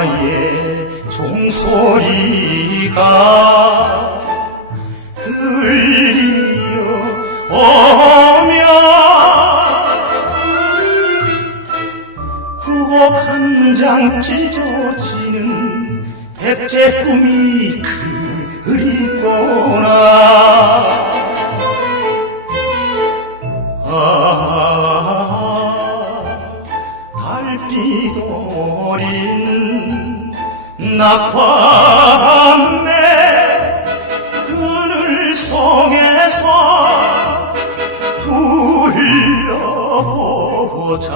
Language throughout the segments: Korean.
사이에 종소리가 들리어 오면 구옥 한장 찢어지는 백제 꿈이 그 어린 낙화암내 그늘 속에서 불러보자.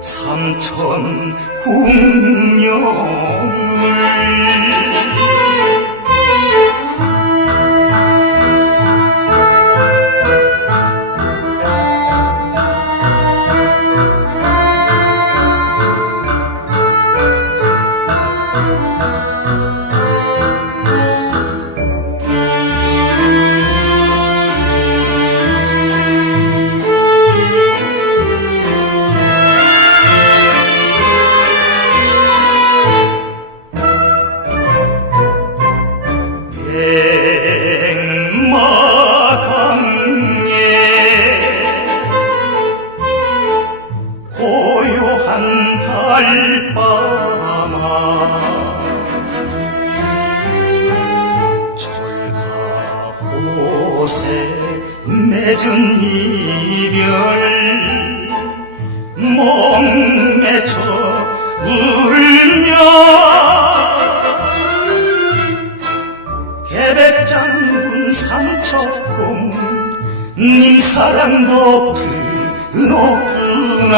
삼천 궁녀를 철가옷에 맺은 이별. 목매쳐 울며 개백장군 삼척공 님 사랑도 그노구나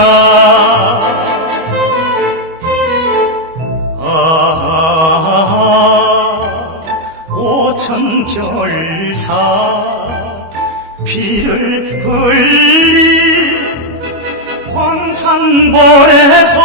천 결사 피를 흘리 황산벌에서